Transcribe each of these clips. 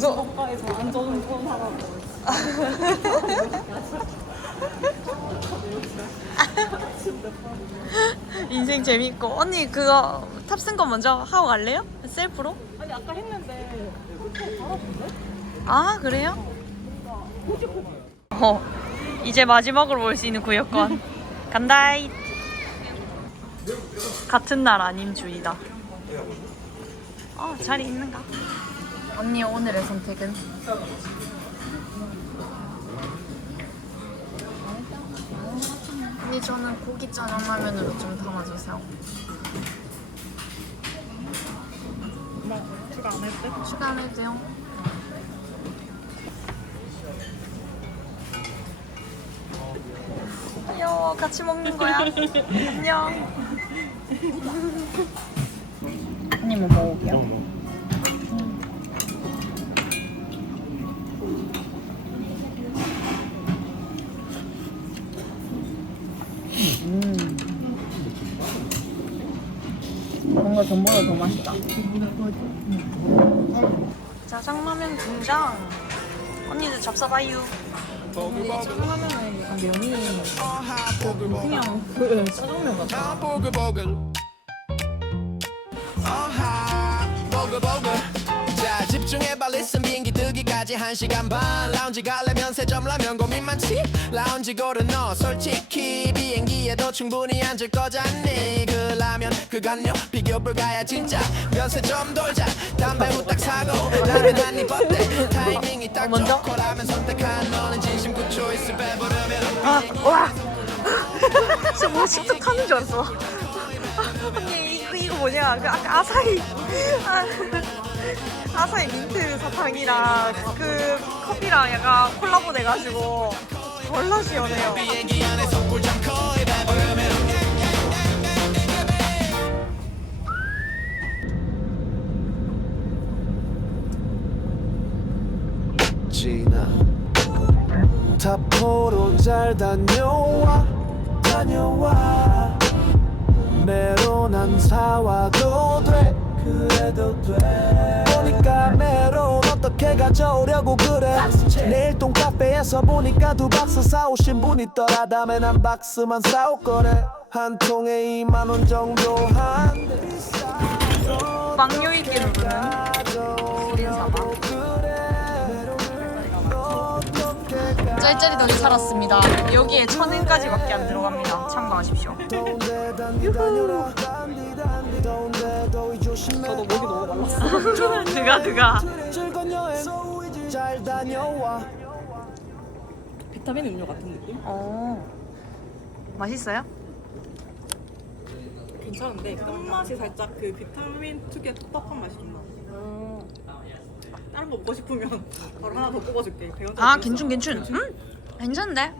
무서워. 저가에서 안전운전 하라고. 인생 재밌고 언니 그거 탑승 거 먼저 하고 갈래요? 셀프로? 아니 아까 했는데 잘하던데? 아 그래요? 어 이제 마지막으로 볼 수 있는 구역권 간다이 같은 날 아님 주의다 어 자리 있는가? 언니 오늘의 선택은? 언니 저는 고기 짜장 라면으로 좀 담아주세요 막 추가 안할 때? 추가 안 해도 돼요? 귀여워 같이 먹는 거야 안녕 언니 뭐 먹을게요? 뭔가 전보다 더 맛있다 짜장라면 등장. 언니들 잡숴봐요. 짜장라면은 약간 면이 그냥 그 짜장면 같아. 보글보글 아하 보글보글 자 집중해봐 listen 비행기 뜨기까지 한시간 반 라운지 가려면 세점 라면 고민 많지 라운지 고른 너 솔직히 비행기에도 충분히 앉을 거잖니 그 라면 그 간료 비교 불가야 진짜 면세점 돌자 담배 후딱 사고 라면 한입 어때 타이밍이 딱 먼저? 좋고 라면 선택한 너는 진심 그 초이스 배부르면 아, 와. 진짜 뭐 타는 줄 알았어. 이거 이거 뭐냐? 그 아까 아사히 아, 아사히 민트 사탕이랑 그 커피랑 약간 콜라보 돼가지고 졸라 시원해요. 지나 타포로 잘 다녀와 다녀와 메로 난 사와도 돼 그래도 돼 보니까 메론 어떻게 가져오려고 그래 내일 똥카페에서 보니까 두 박스 사오신 분 있더라 다음엔 한 박스만 사올 거래 한 통에 2만 원 정도 한대 빵요 있게 누르는 기린 사막. 짤짤이 던이 살았습니다. 여기에 천 원까지밖에 안 들어갑니다. 참고하십시오. 저도 목이 너무 말랐어. 드가 드가. 잘 다녀와 비타민 음료 같은 느낌? 어. 맛있어요? 괜찮은데 끝맛이 살짝 그 비타민 특유의 텁텁한 맛이 좀 나. 다른 거 먹고 싶으면 바로 하나 더 뽑아줄게. 아. 괜춘 괜춘. 음 괜찮은데?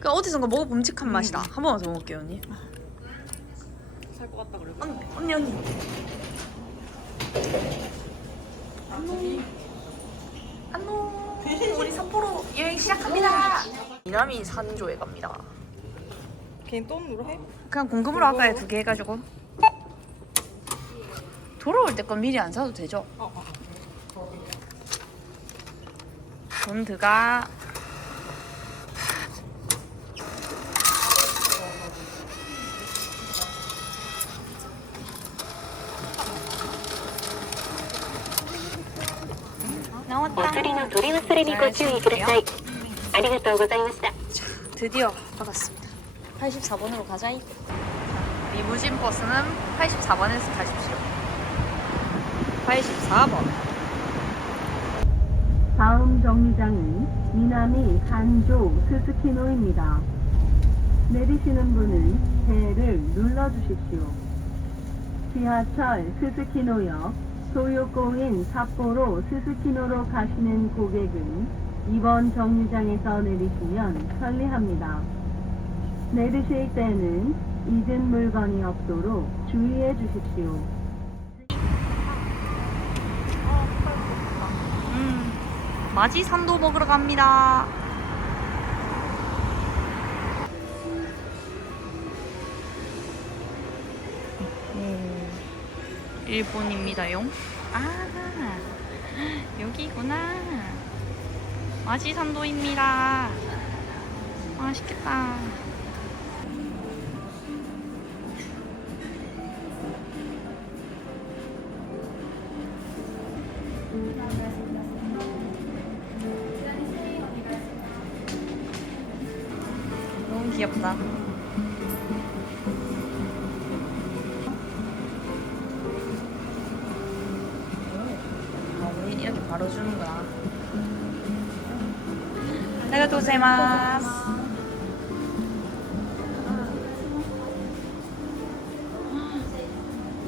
그 어디선가 먹어 봄직한 맛이다. 한 번만 더 먹을게요 언니. 살것 같다 그래. 언니 언니 언니. 안녕. 안녕. 우리 삿포로 여행 시작합니다. 미나미 산조에 갑니다. 개인 돈으로 해? 그냥 공금으로 아까 두개 해가지고. 돌아올 때 건 미리 안 사도 되죠? 어, 어. 돈 드가. お釣りの取り忘れにご注意ください。ありがとうございました。 드디어 받았습니다. 84번으로 가자이. 리무진 버스는 84번에서 타십시오. 84번. 다음 정류장은 미나미 한조 스스키노입니다. 내리시는 분은 배를 눌러주십시오. 지하철 스스키노역 도요고인 삿포로 스스키노로 가시는 고객은 이번 정류장에서 내리시면 편리합니다. 내리실 때는 잊은 물건이 없도록 주의해 주십시오. 음, 마지산도 먹으러 갑니다. 음, 일본입니다요. 아, 여기구나. 마지산도입니다. 맛있겠다. 너무 귀엽다. 도세마스.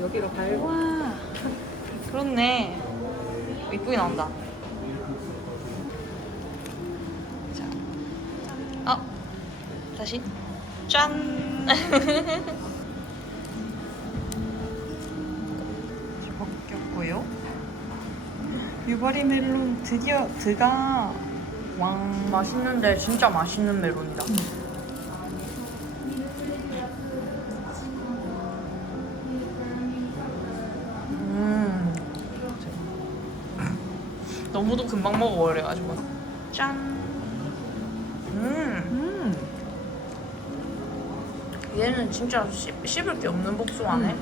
여기로 갈고 와, 그렇네. 이쁘게 나온다. 자, 어, 다시 짠. 바뀌었고요. 유바리 멜론 드디어 드가 왕 맛있는데 진짜 맛있는 멜론이다. 음. 너무도 금방 먹어버려가지고 짠. 음. 얘는 진짜 씹, 씹을 게 없는 복숭아네.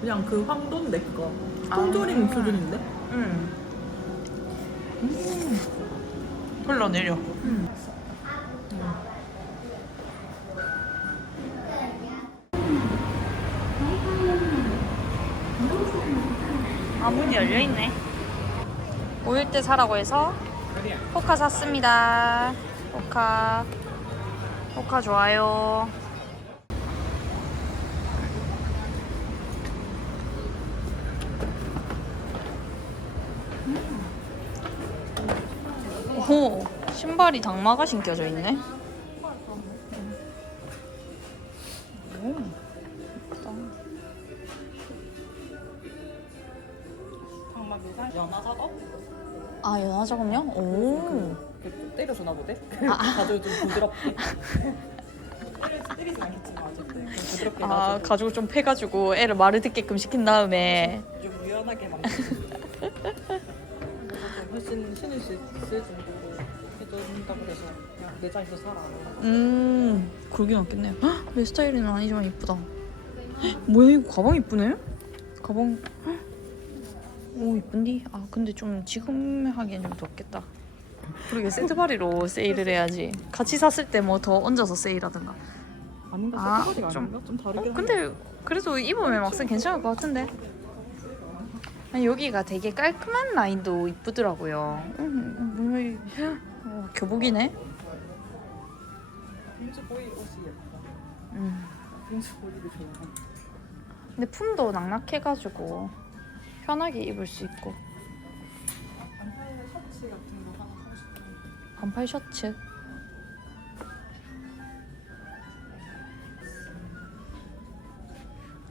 그냥 그 황돈 내거 아. 통조림 수준인데? 음. 흘러내려. 아 문이 열려 있네. 5일 때 사라고 해서 포카 샀습니다. 포카. 포카 좋아요. 오, 신발이 당마가 신겨져 있네. 장막 연화 작업? 아, 연화 작업요? 오. 그 때려주나 보대? 가지고 좀 부드럽게 때리지, 때리진 않겠지만 어쨌든 부드럽게 아, 가지고 좀 패가지고 애를 말을 듣게끔 시킨 다음에 좀 유연하게 만들어서 훨씬 신을 수 있을 정도 로 해준다고 그래서 그냥 내 자리에서 살아 음, 그러긴 없겠네요. 헉, 내 스타일은 아니지만 이쁘다. 헉, 뭐야 이거 가방 이쁘네? 가방. 헉. 오 이쁜디? 아 근데 좀 지금 하기엔 좀 덥겠다. 그러게 세트바리로 세일을 해야지. 같이 샀을 때 뭐 더 얹어서 세일하든가. 아닌가? 아, 세트바디가 좀-? 좀 어, 다르긴 한데 근데 그래도 입으면 막상 괜찮을 것 같은데. 아니, 여기가 되게 깔끔한 라인도 이쁘더라고요. 음, 음, 뭐 교복이네. 보이 옷이 음. 근데 품도 낙낙해가지고 편하게 입을 수 있고. 반팔 셔츠 같은 거 하나 사고 싶은데. 반팔 셔츠?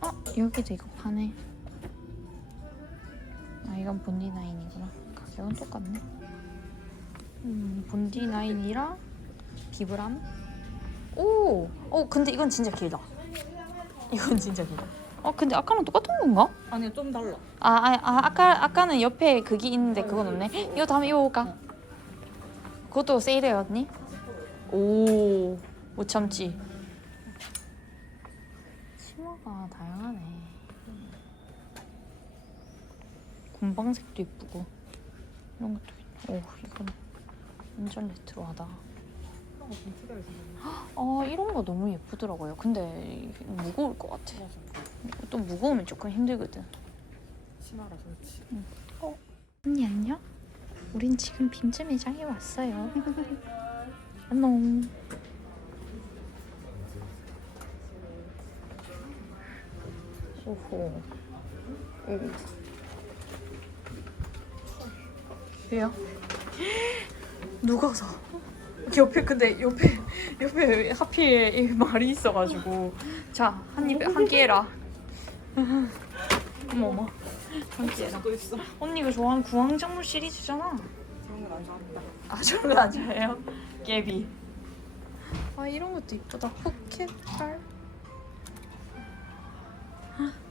어 여기도 이거 파네. 아 이건 본디 나인이구나. 가격은 똑같네 음 본디 나인이랑 비브람 오! 어 근데 이건 진짜 길다 이건 진짜 길다 어 근데 아까랑 똑같은 건가? 아니야 좀 달라 아, 아, 아 아까 아까는 옆에 그게 있는데 그건 없네. 이거 다음에 입어볼까? 그것도 세일해 언니? 오, 못 참지. 치마가 다양하네. 금방색도 이쁘고 이런 것도 있네. 오, 이건 완전 레트로하다. 아, 이런 거 너무 예쁘더라고요. 근데 무거울 것 같아. 또 무거우면 조금 힘들거든. 치마라 그렇지 언니 안녕? 우린 지금 빔즈 매장에 왔어요. 안녕. 오호. 오. 왜요? 누가 사? 옆에 근데 옆에 옆에 하필 이 말이 있어가지고 자 한입 한 끼 해라. 어머 어머 한 끼 해라. 있어 언니가 좋아하는 구황작물 시리즈잖아. 그런 건안 좋아합니다 아 저런 거안 좋아해요? 깨비. 아 이런 것도 이쁘다. 포켓 팔.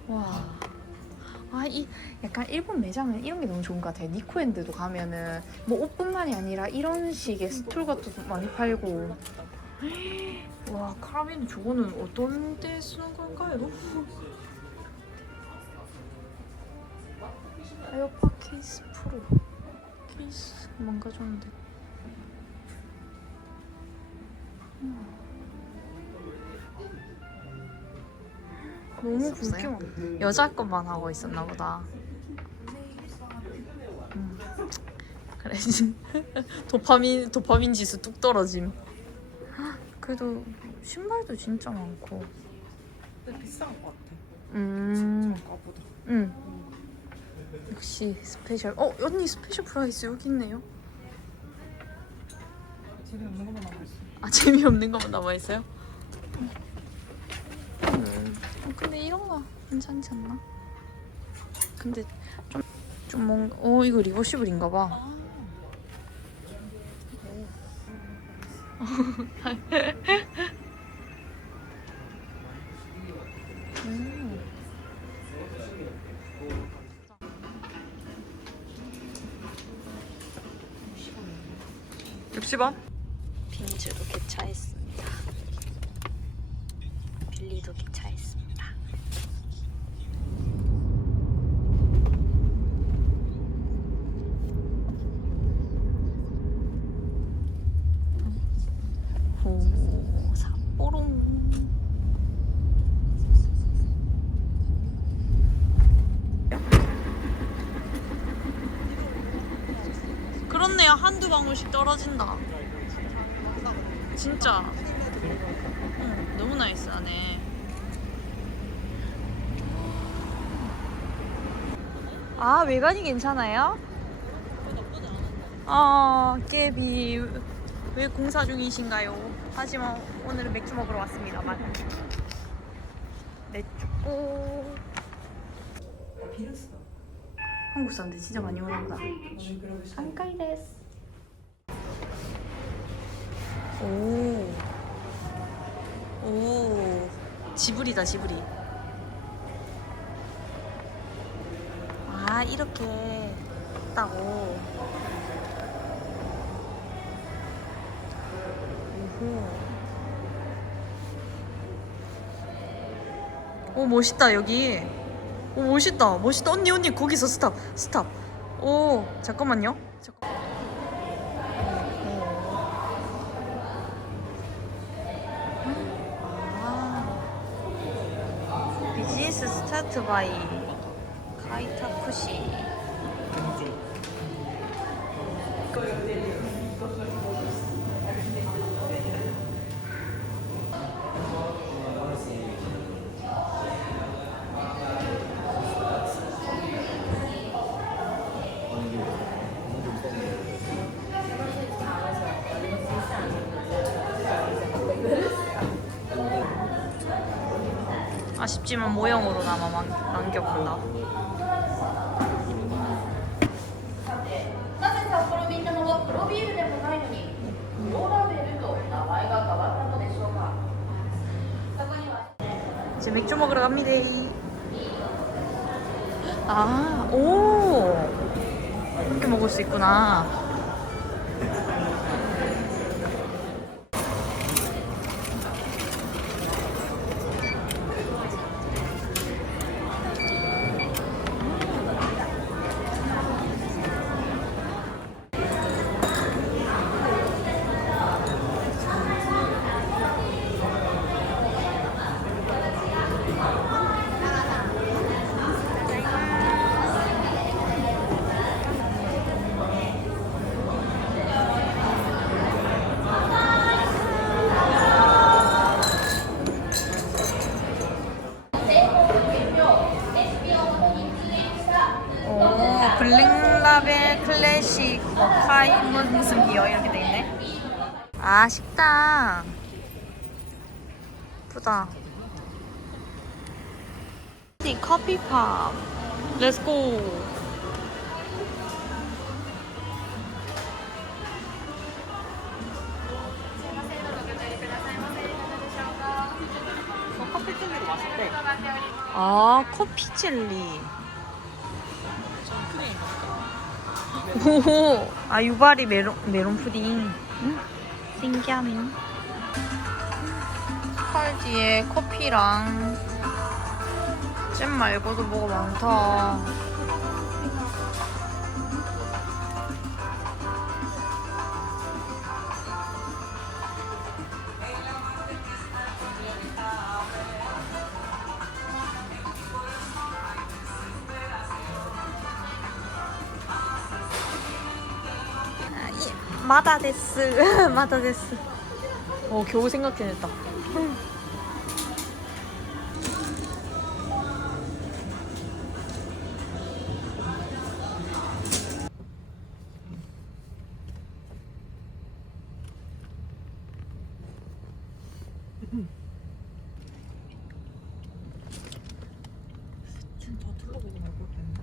와. 아, 이 약간 일본 매장은 이런 게 너무 좋은 것 같아요. 니코핸드도 가면은 뭐 옷뿐만이 아니라 이런 식의 스툴 같은 것도 많이 팔고. 와, 카라비는 저거는 어떤 데 쓰는 건가요? 에어팟 케이스 프로. 케이스 망가졌는데. 너무 굵게 만 여자 것만 하고 있었나 보다. 음. 그래 도파민 도파민 지수 뚝 떨어짐. 그래도 신발도 진짜 많고. 근데 비싼 것 같아. 음, 아까보다. 음. 역시 스페셜. 어 언니 스페셜 프라이스 여기 있네요. 집에 없는 것만 남아 있어. 아 재미없는 것만 남아 있어요? 음, 근데 이런 거 괜찮지 않나? 근데 좀 좀 뭔가 어 이거 리버시블인가 봐. 음. 60원? 빈즈도 개차했습니다. 빌리도 개차했습니다. 오, 삿포로. 그렇네요. 한두 방울씩 떨어진다. 진짜. 응, 너무 나이스하네. 아, 외관이 괜찮아요? 아, 깨비. 왜 공사 중이신가요? 하지만 오늘은 맥주 먹으러 왔습니다만. 맥주고. 한국 사람들 진짜 많이 오는구나. 안까이 데스. 오. 오. 지브리다, 지브리. 아, 이렇게 했다고. 오, 멋있다, 여기. 오, 멋있다. 멋있다. 언니, 언니, 거기서 스탑. 스탑. 오, 잠깐만요. 스타트 바이 카이타쿠시. 아쉽지만 모형으로나마 만- 감격하다. 이제 맥주 먹으러 갑니다. 아, 오! 이렇게 먹을 수 있구나. 아, 식당. 예쁘다. 커피팝. 렛츠고. 저 커피 젤리도 맛있대. 아, 커피 젤리. 오, 아 유바리 메론 메론 푸딩. 응? 신기하네. 칼디에 커피랑 잼 말고도 뭐가 많다. 마다 데스. 마다 데스. 어 겨우 생각해냈다 둘러보고 나올 텐데.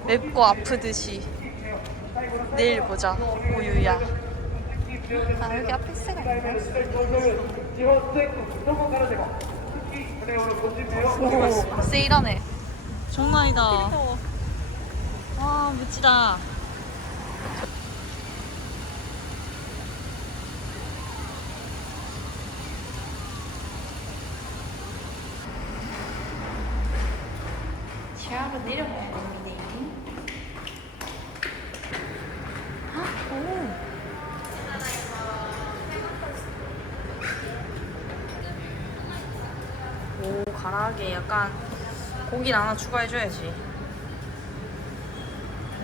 맵고 아프듯이 내일 보자. 우유야. 아 여기 아페스가 있네. 오 세일하네. 장난 아니다 와 지하로 내려가야 되는데 오 가라하게 약간 고기 하나 추가해줘야지.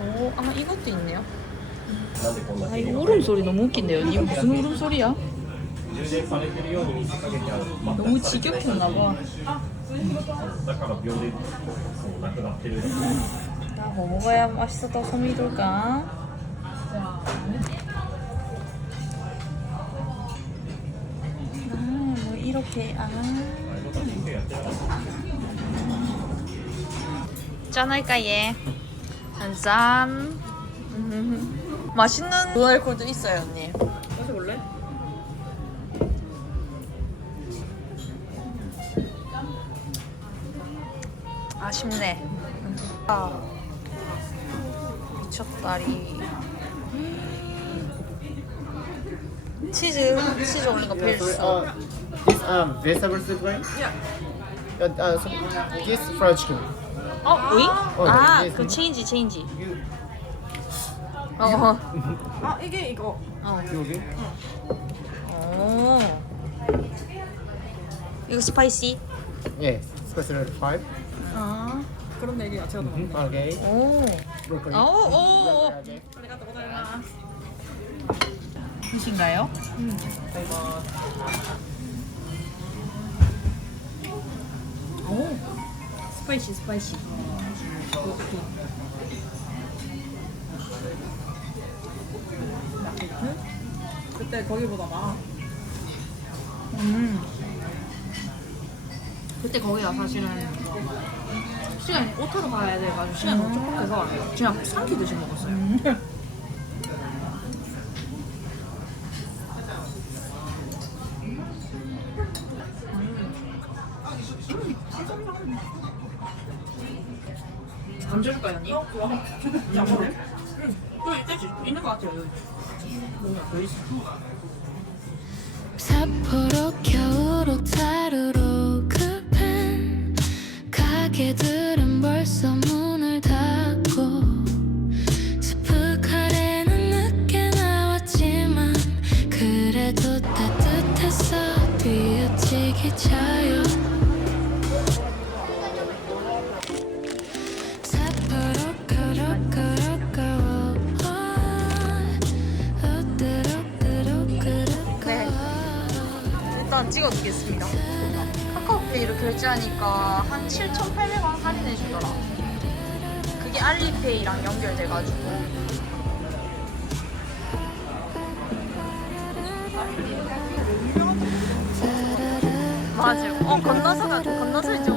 오, 아 이것도 있네요. 아 이거 아, 울음소리 너무 웃긴데요. 이거 무슨 울음소리야? 너무 지겹했나 봐. 나뭐 먹어야 맛있었다고 소문이 돌까? 아, 뭐 이렇게 아. 짠할까 얘? 한 짠. 음, 맛있는 무알콜도 있어요 언니. 마셔볼래? 아쉽네. 아, 미쳤다리. 치즈, 치즈 올린 거 필수. Uh, this um vegetable soup, right? Yeah. Uh, uh, so this fried chicken. 어, 오이? 어, 아, 네, 그 네. 체인지, 체인지. You, 어, 아 이게 이거 여기? 오. 이거 스파이시? Yes, special five. 아, 그런데 이게 야채가 더 많네. Okay. 오. Broccoli. 오, 오, 오. Okay. 아리가또 고자이마스. 드신가요? 오. 스파이시, 스파이시. 그때 거기보다 나. 음. 그때 거기가 사실은 시간이 오타로 가야 돼가지고 시간이 너무 촉박해서 그냥 삼키 듯이 먹었어요. 얹어줄까요, 언니? 어, 좋아. 양으로? 또 있는 것 같아요, 여기. 뭔가 더 있어. 찍어두겠습니다. 카카오페이로 결제하니까 한 7,800원 할인해 주더라. 그게 알리페이랑 연결돼가지고. 맞아요. 어 건너서 가 건너서 이제